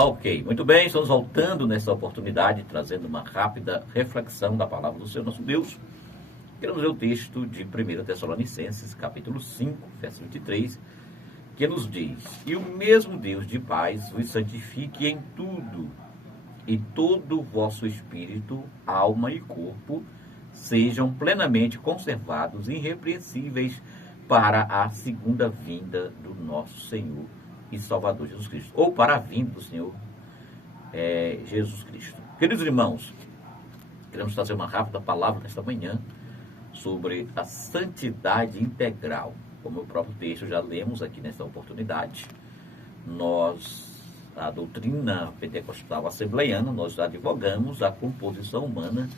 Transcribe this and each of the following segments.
Ok, muito bem, estamos voltando nessa oportunidade, trazendo uma rápida reflexão da palavra do Senhor nosso Deus. Queremos ler o texto de 1 Tessalonicenses, capítulo 5, verso 23, que nos diz: E o mesmo Deus de paz vos santifique em tudo, e todo o vosso espírito, alma e corpo sejam plenamente conservados e irrepreensíveis para a segunda vinda do nosso Senhor e Salvador Jesus Cristo, ou para a vinda do Senhor Jesus Cristo. Queridos irmãos, queremos trazer uma rápida palavra nesta manhã sobre a santidade integral. Como o próprio texto já lemos aqui nesta oportunidade, a doutrina pentecostal assembleiana, nós advogamos a composição humana,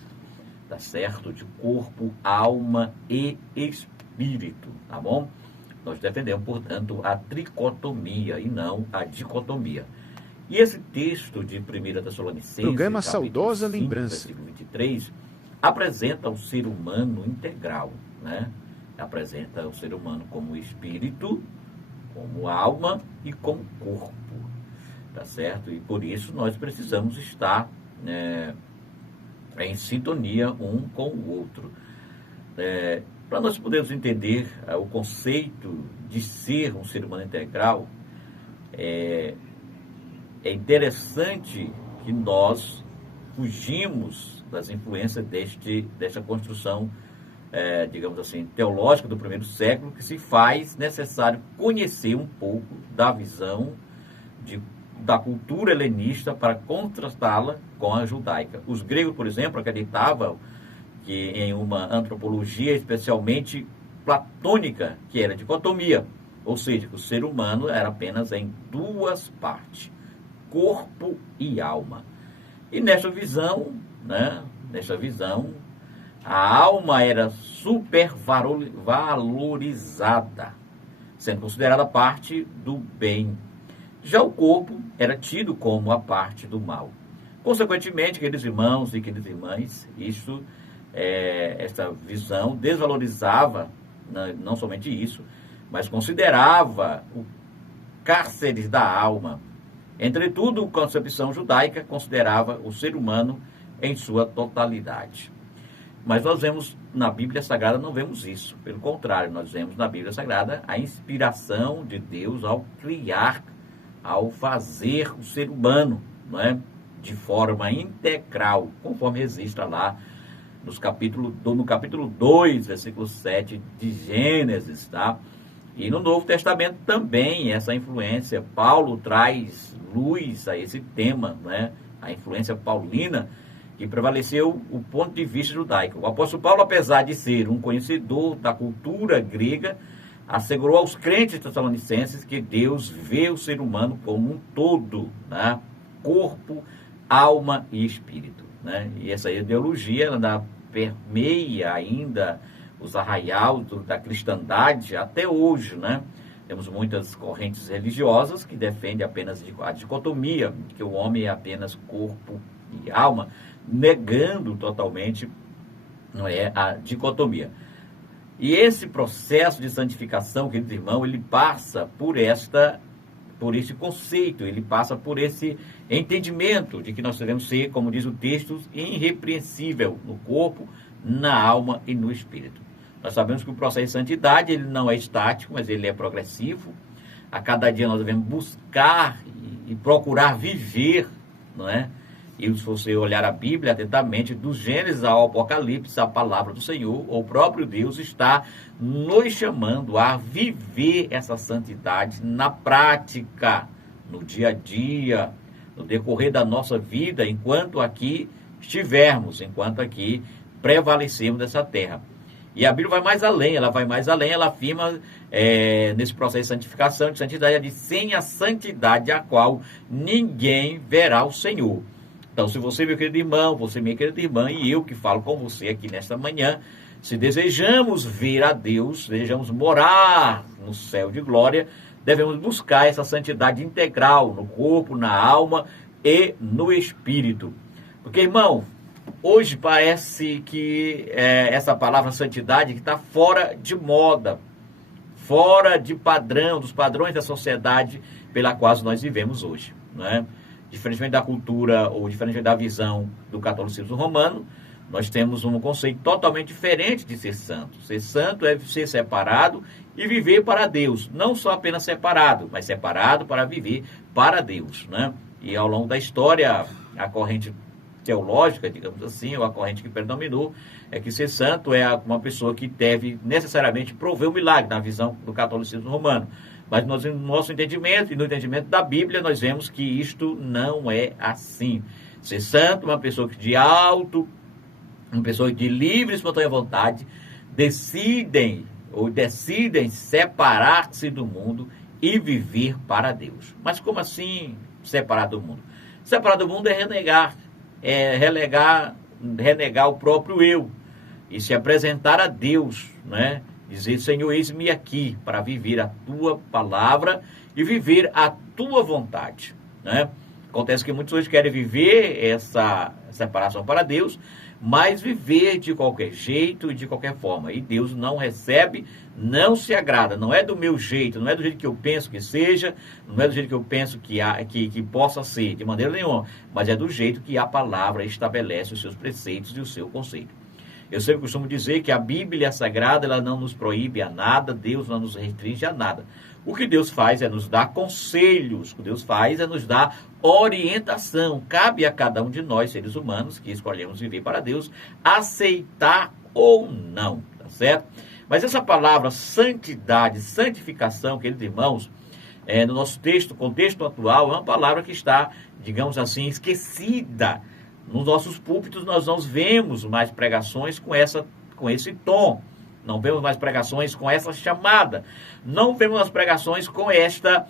tá certo? De corpo, alma e espírito, tá bom? Nós defendemos, portanto, a tricotomia e não a dicotomia. E esse texto de 1 Tessalonicenses, Programa Saudosa 5, Lembrança, versículo 23, apresenta o ser humano integral, né? Apresenta o ser humano como espírito, como alma e como corpo, tá certo? E por isso nós precisamos estar em sintonia um com o outro. Para nós podermos entender o conceito de ser um ser humano integral, é interessante que nós fugimos das influências desta construção, digamos assim, teológica do primeiro século, que se faz necessário conhecer um pouco da visão da cultura helenista para contrastá-la com a judaica. Os gregos, por exemplo, acreditavam que em uma antropologia especialmente platônica, que era dicotomia, ou seja, que o ser humano era apenas em duas partes, corpo e alma. E nessa visão, a alma era supervalorizada, sendo considerada parte do bem. Já o corpo era tido como a parte do mal. Consequentemente, queridos irmãos e queridas irmãs, esta visão desvalorizava não somente isso, mas considerava o cárcere da alma. Entretudo, a concepção judaica considerava o ser humano em sua totalidade. Mas nós vemos na Bíblia Sagrada, não vemos isso. Pelo contrário, nós vemos na Bíblia Sagrada a inspiração de Deus ao criar, ao fazer o ser humano, não é? De forma integral, conforme existe lá no capítulo 2, versículo 7 de Gênesis, tá? E no Novo Testamento também essa influência, Paulo traz luz a esse tema, né? A influência paulina, que prevaleceu o ponto de vista judaico. O apóstolo Paulo, apesar de ser um conhecedor da cultura grega, assegurou aos crentes tessalonicenses que Deus vê o ser humano como um todo, né? Corpo, alma e espírito, né? E essa ideologia ela permeia ainda os arraiais da cristandade até hoje, né? Temos muitas correntes religiosas que defendem apenas a dicotomia, que o homem é apenas corpo e alma, negando totalmente, não é, a dicotomia. E esse processo de santificação, queridos irmãos, ele passa por esse conceito, ele passa por esse entendimento de que nós devemos ser, como diz o texto, irrepreensível no corpo, na alma e no espírito. Nós sabemos que o processo de santidade ele não é estático, mas ele é progressivo. A cada dia nós devemos buscar e procurar viver, não é? E se você olhar a Bíblia atentamente, do Gênesis ao Apocalipse, a palavra do Senhor, o próprio Deus está nos chamando a viver essa santidade na prática, no dia a dia, no decorrer da nossa vida, enquanto aqui estivermos, enquanto aqui prevalecemos dessa terra. E a Bíblia vai mais além, ela afirma nesse processo de santificação, de santidade, ela diz, sem a santidade a qual ninguém verá o Senhor. Então, se você, meu querido irmão, você, minha querida irmã, e eu que falo com você aqui nesta manhã, se desejamos ver a Deus, desejamos morar no céu de glória, devemos buscar essa santidade integral no corpo, na alma e no espírito. Porque, irmão, hoje parece que essa palavra santidade está fora de moda, fora de padrão, dos padrões da sociedade pela qual nós vivemos hoje, não é? diferentemente da cultura ou diferentemente da visão do catolicismo romano, nós temos um conceito totalmente diferente de ser santo. Ser santo é ser separado e viver para Deus. Não só apenas separado, mas separado para viver para Deus, né? E ao longo da história, a corrente teológica, digamos assim, ou a corrente que predominou, é que ser santo é uma pessoa que deve necessariamente prover o milagre, na visão do catolicismo romano. Mas no nosso entendimento e no entendimento da Bíblia, nós vemos que isto não é assim. Ser santo é uma pessoa de livre e espontânea vontade, decidem separar-se do mundo e viver para Deus. Mas como assim separar do mundo? Separar do mundo é renegar o próprio eu e se apresentar a Deus, né? Dizer, Senhor, eis-me aqui para viver a tua palavra e viver a tua vontade, né? Acontece que muitos hoje querem viver essa separação para Deus, mas viver de qualquer jeito e de qualquer forma. E Deus não recebe, não se agrada. Não é do meu jeito, não é do jeito que eu penso que seja, não é do jeito que eu penso que possa ser, de maneira nenhuma. Mas é do jeito que a palavra estabelece os seus preceitos e o seu conceito. Eu sempre costumo dizer que a Bíblia Sagrada, ela não nos proíbe a nada, Deus não nos restringe a nada. O que Deus faz é nos dar conselhos, o que Deus faz é nos dar orientação. Cabe a cada um de nós, seres humanos, que escolhemos viver para Deus, aceitar ou não, tá certo? Mas essa palavra santidade, santificação, queridos irmãos, no nosso contexto atual, é uma palavra que está, digamos assim, esquecida. Nos nossos púlpitos nós não vemos mais pregações com esse tom. Não vemos mais pregações com essa chamada. Não vemos mais pregações com essa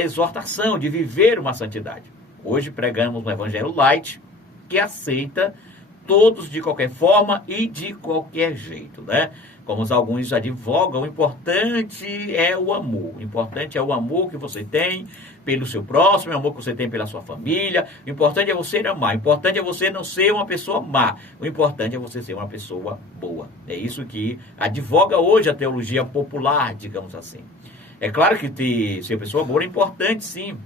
exortação de viver uma santidade. Hoje pregamos um evangelho light que aceita todos de qualquer forma e de qualquer jeito, né? Como alguns advogam, o importante é o amor. O importante é o amor que você tem pelo seu próximo, o amor que você tem pela sua família. O importante é você amar. O importante é você não ser uma pessoa má. O importante é você ser uma pessoa boa. É isso que advoga hoje a teologia popular, digamos assim. É claro que ser pessoa boa é importante, sim.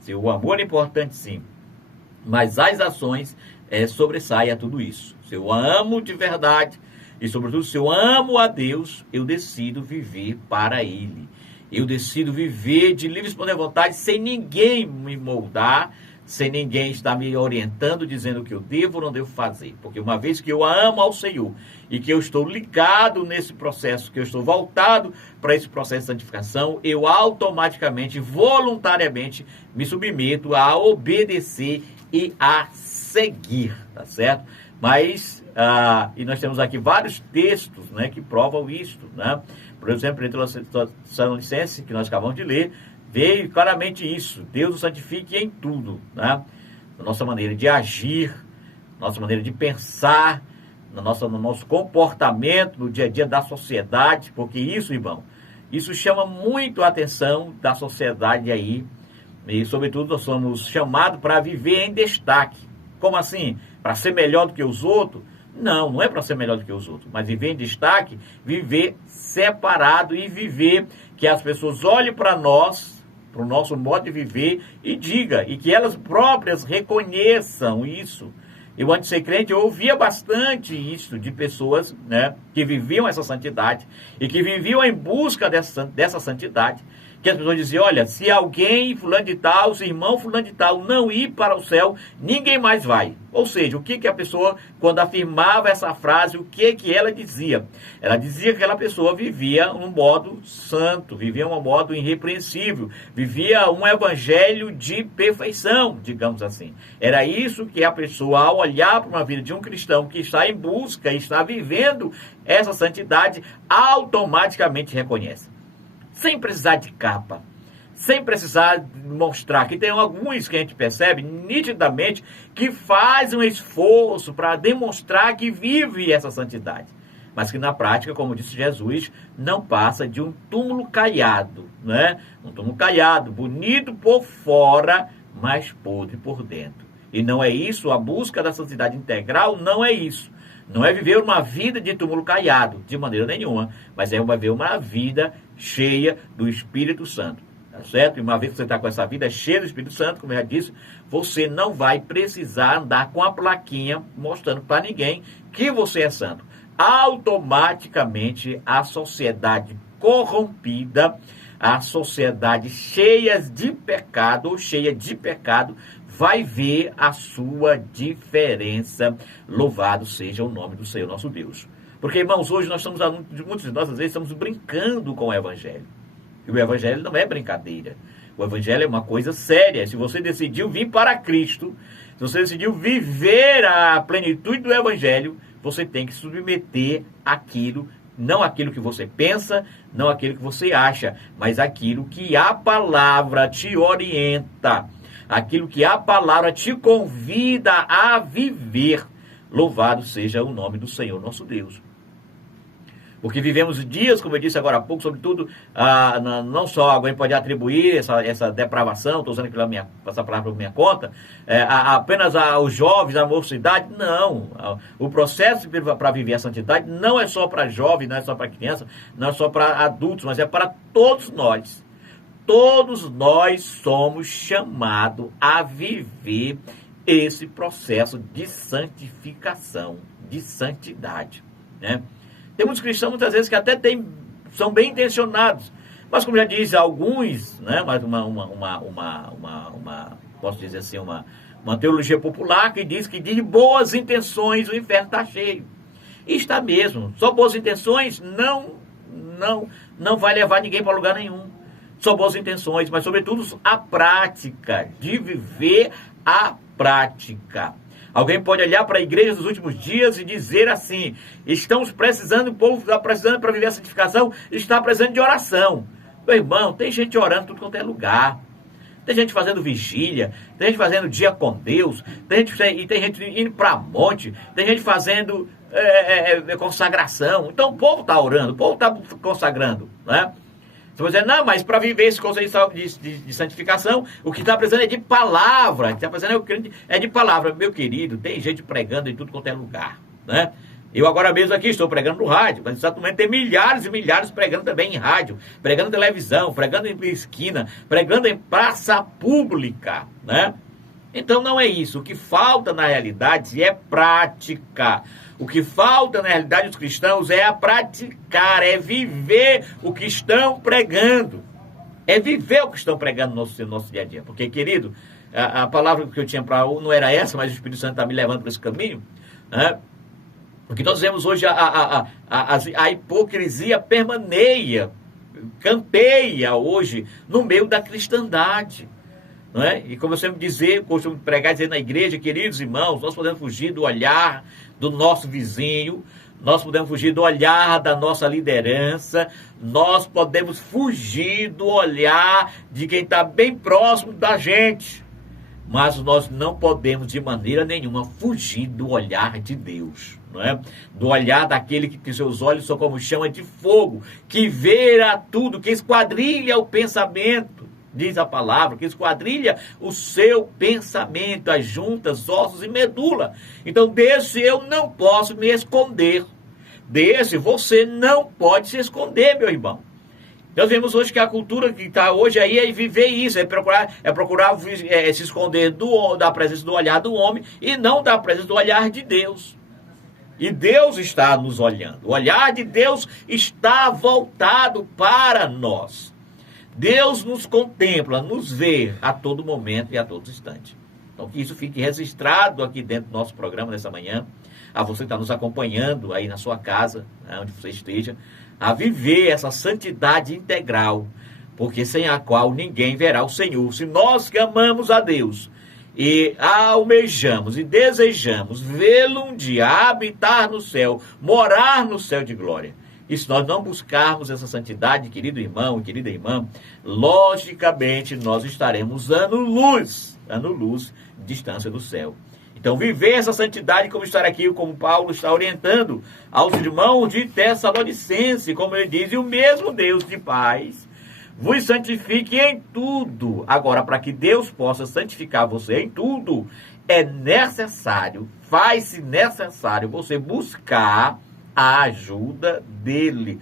Ser o amor é importante, sim. Mas as ações sobressaem a tudo isso. Se eu amo de verdade, e sobretudo se eu amo a Deus, eu decido viver para Ele. Eu decido viver de livre e espontânea vontade, sem ninguém me moldar, sem ninguém estar me orientando, dizendo o que eu devo ou não devo fazer. Porque uma vez que eu amo ao Senhor e que eu estou ligado nesse processo, que eu estou voltado para esse processo de santificação, eu automaticamente, voluntariamente, me submeto a obedecer e a seguir, tá certo? Mas, e nós temos aqui vários textos, né, que provam isto, né? Por exemplo, entre os Tessalonicenses, que nós acabamos de ler, veio claramente isso. Deus o santifique em tudo, né? Na nossa maneira de agir, nossa maneira de pensar, no nosso comportamento, no dia a dia da sociedade, porque isso, irmão, isso chama muito a atenção da sociedade aí, e sobretudo nós somos chamados para viver em destaque. Como assim? Para ser melhor do que os outros? Não, não é para ser melhor do que os outros, mas viver em destaque, viver separado e viver que as pessoas olhem para nós, para o nosso modo de viver e diga, e que elas próprias reconheçam isso. Eu, antes de ser crente, eu ouvia bastante isso de pessoas, né, que viviam essa santidade e que viviam em busca dessa santidade. Que as pessoas diziam, olha, se alguém fulano de tal, se irmão fulano de tal não ir para o céu, ninguém mais vai. Ou seja, o que a pessoa, quando afirmava essa frase, o que ela dizia? Ela dizia que aquela pessoa vivia um modo santo, vivia um modo irrepreensível, vivia um evangelho de perfeição, digamos assim. Era isso que a pessoa, ao olhar para uma vida de um cristão que está em busca e está vivendo essa santidade, automaticamente reconhece. Sem precisar de capa, sem precisar mostrar, que tem alguns que a gente percebe nitidamente que fazem um esforço para demonstrar que vive essa santidade, mas que na prática, como disse Jesus, não passa de um túmulo caiado, né? Um túmulo caiado, bonito por fora, mas podre por dentro. E não é isso, a busca da santidade integral não é isso. Não é viver uma vida de túmulo caiado, de maneira nenhuma, mas é viver uma vida cheia do Espírito Santo. tá certo? E uma vez que você está com essa vida cheia do Espírito Santo, como eu já disse, você não vai precisar andar com a plaquinha mostrando para ninguém que você é santo. Automaticamente a sociedade corrompida, a sociedade cheia de pecado, vai ver a sua diferença. Louvado seja o nome do Senhor nosso Deus. Porque, irmãos, hoje nós estamos, muitas de nós, às vezes, estamos brincando com o Evangelho. E o Evangelho não é brincadeira. O Evangelho é uma coisa séria. Se você decidiu vir para Cristo, se você decidiu viver a plenitude do Evangelho, você tem que submeter aquilo, não aquilo que você pensa, não aquilo que você acha, mas aquilo que a palavra te orienta, aquilo que a palavra te convida a viver. Louvado seja o nome do Senhor nosso Deus. Porque vivemos dias, como eu disse agora há pouco, sobretudo, não só alguém pode atribuir essa depravação, estou usando essa palavra por minha conta, apenas aos jovens, à mocidade. Não. O processo para viver a santidade não é só para jovens, não é só para crianças, não é só para adultos, mas é para todos nós. Todos nós somos chamados a viver esse processo de santificação, de santidade, né? Tem muitos cristãos, muitas vezes, que até são bem intencionados. Mas, como já disse, alguns, né, mas posso dizer assim, uma teologia popular que diz que de boas intenções o inferno está cheio. E está mesmo. Só boas intenções não vai levar ninguém para lugar nenhum. Só boas intenções, mas, sobretudo, a prática, de viver a prática. Alguém pode olhar para a igreja dos últimos dias e dizer assim: estamos precisando, o povo está precisando para viver a santificação, está precisando de oração. Meu irmão, tem gente orando tudo quanto é lugar. Tem gente fazendo vigília, tem gente fazendo dia com Deus, tem gente indo para monte, tem gente fazendo consagração. Então o povo está orando, o povo está consagrando, né? Você vai dizer, não, mas para viver esse conceito de santificação, o que está precisando é de palavra. O que está precisando é de palavra. Meu querido, tem gente pregando em tudo quanto é lugar, né? Eu agora mesmo aqui estou pregando no rádio, mas exatamente tem milhares e milhares pregando também em rádio, pregando em televisão, pregando em esquina, pregando em praça pública, né? Então não é isso. O que falta na realidade é prática. O que falta na realidade dos cristãos é a praticar, é viver o que estão pregando. É viver o que estão pregando no nosso dia a dia. Porque, querido, a palavra que eu tinha para não era essa, mas o Espírito Santo está me levando por esse caminho, né? Porque nós vemos hoje a hipocrisia permaneia, campeia hoje no meio da cristandade. Não é? E como eu sempre costumo pregar e dizer na igreja, queridos irmãos, nós podemos fugir do olhar do nosso vizinho, nós podemos fugir do olhar da nossa liderança, nós podemos fugir do olhar de quem está bem próximo da gente, mas nós não podemos de maneira nenhuma fugir do olhar de Deus, não é? Do olhar daquele que seus olhos são como chama de fogo, que vê a tudo, que esquadrilha o pensamento. Diz a palavra, que esquadrilha o seu pensamento, as juntas, ossos e medula. Então, desse eu não posso me esconder. Desse você não pode se esconder, meu irmão. Nós vemos hoje que a cultura que está hoje aí é viver isso, é procurar se esconder da presença do olhar do homem e não da presença do olhar de Deus. E Deus está nos olhando. O olhar de Deus está voltado para nós. Deus nos contempla, nos vê a todo momento e a todo instante. Então, que isso fique registrado aqui dentro do nosso programa nessa manhã. A você que está nos acompanhando aí na sua casa, né, onde você esteja, a viver essa santidade integral, porque sem a qual ninguém verá o Senhor. Se nós que amamos a Deus e almejamos e desejamos vê-lo um dia, habitar no céu, morar no céu de glória, e se nós não buscarmos essa santidade, querido irmão e querida irmã, logicamente nós estaremos anos-luz, distância do céu. Então, viver essa santidade, como estar aqui, como Paulo está orientando aos irmãos de Tessalonicense, como ele diz, e o mesmo Deus de paz vos santifique em tudo. Agora, para que Deus possa santificar você em tudo, é necessário, faz-se necessário você buscar a ajuda dele.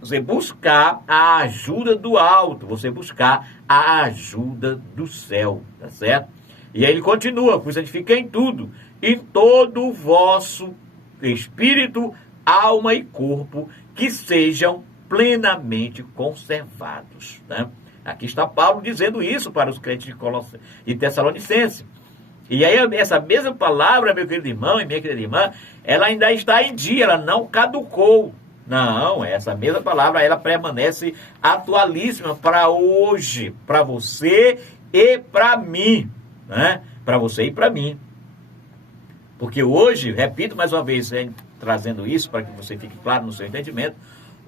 Você buscar a ajuda do alto, você buscar a ajuda do céu, tá certo? E aí ele continua, vos santifiquei em tudo, em todo o vosso espírito, alma e corpo, que sejam plenamente conservados, né? Aqui está Paulo dizendo isso para os crentes de Tessalonicense. E aí essa mesma palavra, meu querido irmão e minha querida irmã, ela ainda está em dia, ela não caducou. Não, essa mesma palavra, ela permanece atualíssima para hoje, para você e para mim, né? Para você e para mim. Porque hoje, repito mais uma vez, trazendo isso para que você fique claro no seu entendimento,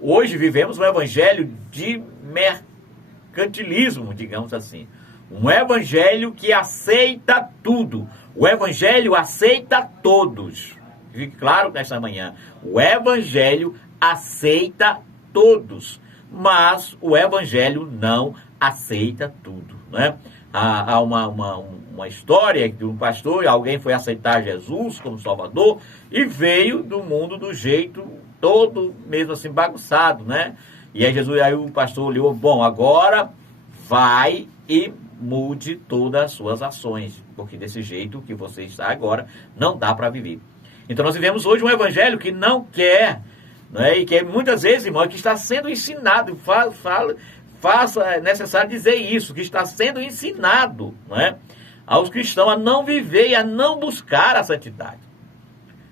hoje vivemos um evangelho de mercantilismo, digamos assim. Um evangelho que aceita tudo. O evangelho aceita todos. Fique claro nesta manhã. O evangelho aceita todos. Mas o evangelho não aceita tudo, né? Há uma história de um pastor, alguém foi aceitar Jesus como Salvador e veio do mundo do jeito todo mesmo assim bagunçado, né? E aí o pastor olhou, bom, agora vai e mude todas as suas ações, porque desse jeito que você está agora não dá para viver. Então nós vivemos hoje um evangelho que não quer, né? E que muitas vezes, irmão, que está sendo ensinado, é necessário dizer isso, que está sendo ensinado, né, aos cristãos a não viver e a não buscar a santidade.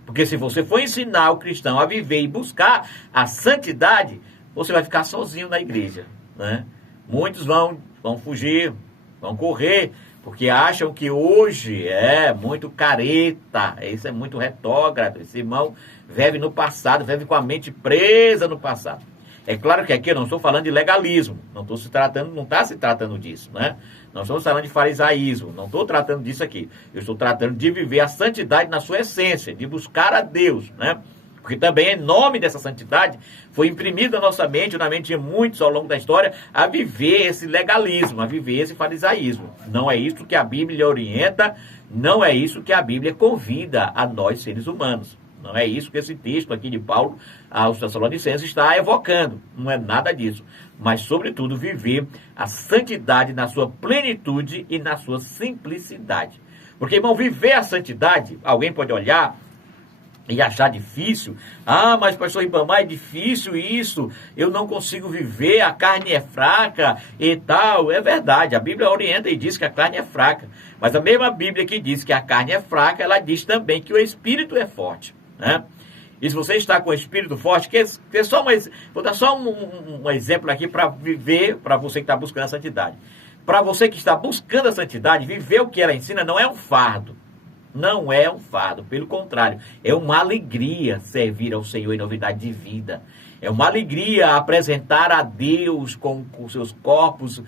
Porque se você for ensinar o cristão a viver e buscar a santidade, você vai ficar sozinho na igreja, né? Muitos vão fugir, vão correr, porque acham que hoje é muito careta, isso é muito retrógrado, esse irmão vive no passado, vive com a mente presa no passado. É claro que aqui eu não estou falando de legalismo, não está se tratando disso, né? Não estamos falando de farisaísmo, não estou tratando disso aqui. Eu estou tratando de viver a santidade na sua essência, de buscar a Deus, né? Porque também em nome dessa santidade foi imprimida na nossa mente, na mente de muitos ao longo da história, a viver esse legalismo, a viver esse farisaísmo. Não é isso que a Bíblia orienta, não é isso que a Bíblia convida a nós seres humanos. Não é isso que esse texto aqui de Paulo aos Tessalonicenses está evocando. Não é nada disso. Mas, sobretudo, viver a santidade na sua plenitude e na sua simplicidade. Porque, irmão, viver a santidade, alguém pode olhar e achar difícil. Ah, mas pastor Ribamar, é difícil isso, eu não consigo viver, a carne é fraca e tal. É verdade, a Bíblia orienta e diz que a carne é fraca. Mas a mesma Bíblia que diz que a carne é fraca, ela diz também que o Espírito é forte, né? E se você está com o Espírito forte, vou dar só um exemplo aqui para viver, para você que está buscando a santidade. Para você que está buscando a santidade, viver o que ela ensina não é um fardo. Não é um fardo, pelo contrário, é uma alegria servir ao Senhor em novidade de vida. É uma alegria apresentar a Deus com os seus corpos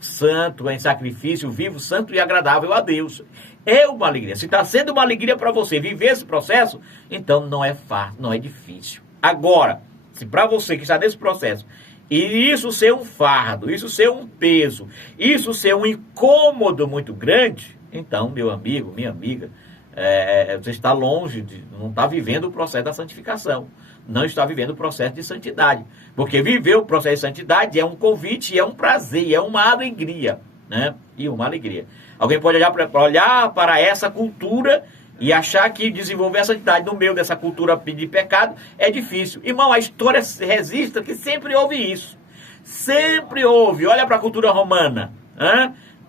santos, em sacrifício vivo, santo e agradável a Deus. É uma alegria. Se está sendo uma alegria para você viver esse processo, então não é fardo, não é difícil. Agora, se para você que está nesse processo, e isso ser um fardo, isso ser um peso, isso ser um incômodo muito grande, então, meu amigo, minha amiga, você está longe, não está vivendo o processo da santificação. Não está vivendo o processo de santidade. Porque viver o processo de santidade é um convite, é um prazer, é uma alegria, né? E uma alegria. Alguém pode olhar para essa cultura e achar que desenvolver a santidade no meio dessa cultura de pecado é difícil. Irmão, a história registra que sempre houve isso. Sempre houve. Olha para a cultura romana,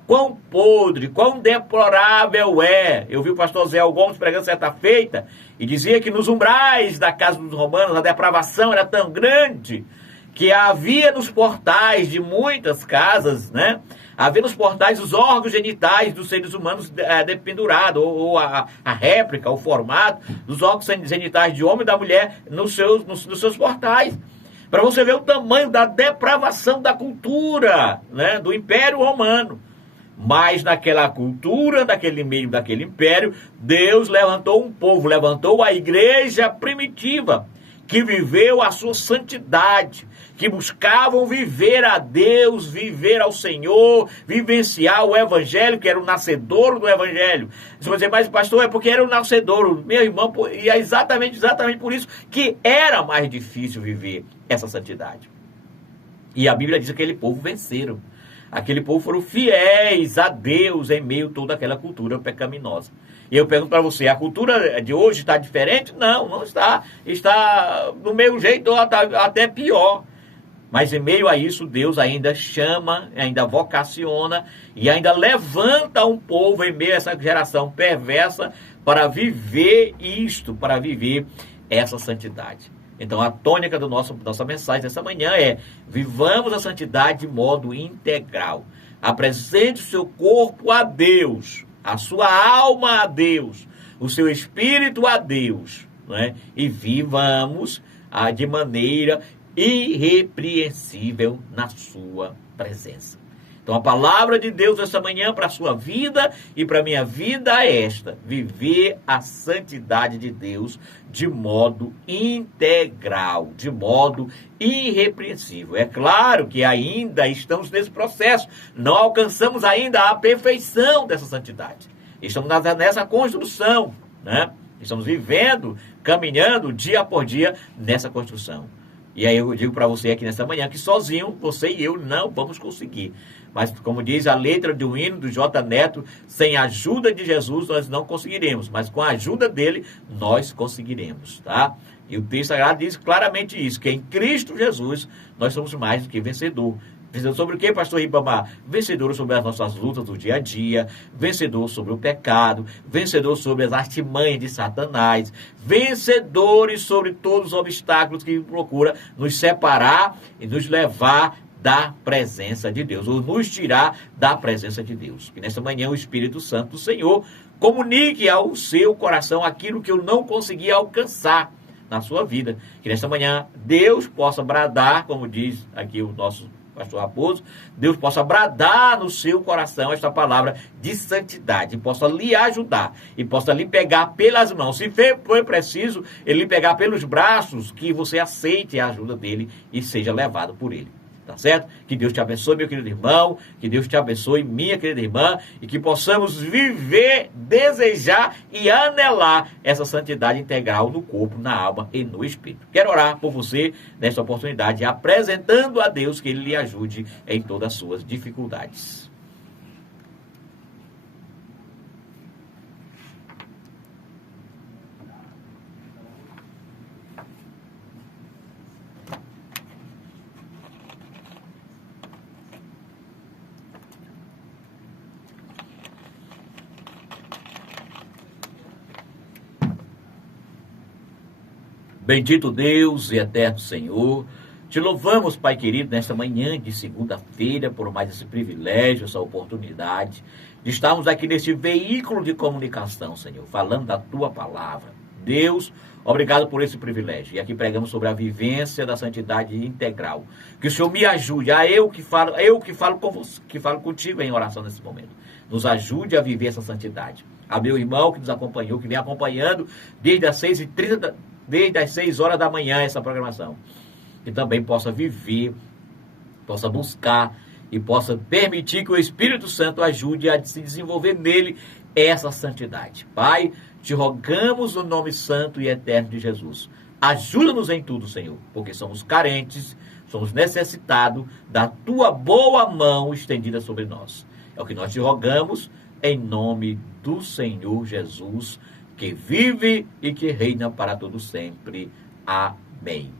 quão podre, quão deplorável é. Eu vi o pastor Zé Gomes pregando certa feita e dizia que nos umbrais da casa dos romanos a depravação era tão grande que havia nos portais de muitas casas, né? Havia nos portais os órgãos genitais dos seres humanos dependurados, ou a réplica, o formato dos órgãos genitais de homem e da mulher nos seus portais. Para você ver o tamanho da depravação da cultura, né, do Império Romano. Mas naquela cultura, naquele meio daquele império, Deus levantou um povo, levantou a igreja primitiva, que viveu a sua santidade, que buscavam viver a Deus, viver ao Senhor, vivenciar o Evangelho, que era o nascedouro do Evangelho. Você vai dizer, mas pastor, é porque era o nascedouro. Meu irmão, e é exatamente por isso que era mais difícil viver essa santidade. E a Bíblia diz que aquele povo venceram. Aquele povo foram fiéis a Deus em meio a toda aquela cultura pecaminosa. E eu pergunto para você, a cultura de hoje está diferente? Não, não está. Está do mesmo jeito ou até pior. Mas em meio a isso, Deus ainda chama, ainda vocaciona e ainda levanta um povo em meio a essa geração perversa para viver isto, para viver essa santidade. Então a tônica da nossa mensagem essa manhã é: vivamos a santidade de modo integral. Apresente o seu corpo a Deus, a sua alma a Deus, o seu espírito a Deus, né? E vivamos de maneira irrepreensível na sua presença. Então a palavra de Deus essa manhã para a sua vida e para a minha vida é esta: viver a santidade de Deus de modo integral, de modo irrepreensível. É claro que ainda estamos nesse processo, não alcançamos ainda a perfeição dessa santidade. Estamos nessa construção, né? Estamos vivendo, caminhando dia por dia nessa construção. E aí eu digo para você aqui nessa manhã que sozinho, você e eu não vamos conseguir. Mas como diz a letra do hino do J. Neto, sem a ajuda de Jesus nós não conseguiremos, mas com a ajuda dele nós conseguiremos, tá? E o texto sagrado diz claramente isso, que em Cristo Jesus nós somos mais do que vencedor. Vencedor sobre o que, pastor Ribamar? Vencedor sobre as nossas lutas do dia a dia, vencedor sobre o pecado, vencedor sobre as artimanhas de Satanás, vencedores sobre todos os obstáculos que procura nos separar e nos levar da presença de Deus, ou nos tirar da presença de Deus. Que nesta manhã o Espírito Santo do Senhor comunique ao seu coração aquilo que eu não consegui alcançar na sua vida. Que nesta manhã Deus possa bradar, como diz aqui o nosso pastor Raposo, Deus possa bradar no seu coração esta palavra de santidade, e possa lhe ajudar, e possa lhe pegar pelas mãos. Se for preciso, ele lhe pegar pelos braços, que você aceite a ajuda dele e seja levado por ele. Tá certo? Que Deus te abençoe, meu querido irmão, que Deus te abençoe, minha querida irmã, e que possamos viver, desejar e anelar essa santidade integral no corpo, na alma e no espírito. Quero orar por você nesta oportunidade, apresentando a Deus que Ele lhe ajude em todas as suas dificuldades. Bendito Deus e eterno Senhor, te louvamos, Pai querido, nesta manhã de segunda-feira, por mais esse privilégio, essa oportunidade de estarmos aqui neste veículo de comunicação, Senhor, falando da Tua palavra. Deus, obrigado por esse privilégio. E aqui pregamos sobre a vivência da santidade integral. Que o Senhor me ajude, eu que falo com você, que falo contigo em oração nesse momento. Nos ajude a viver essa santidade. A meu irmão que nos acompanhou, que vem acompanhando desde as 6h30 desde as 6 horas da manhã essa programação, que também possa viver, possa buscar e possa permitir que o Espírito Santo ajude a se desenvolver nele essa santidade. Pai, te rogamos no nome santo e eterno de Jesus. Ajuda-nos em tudo, Senhor, porque somos carentes, somos necessitados da tua boa mão estendida sobre nós. É o que nós te rogamos em nome do Senhor Jesus, que vive e que reina para todo sempre. Amém.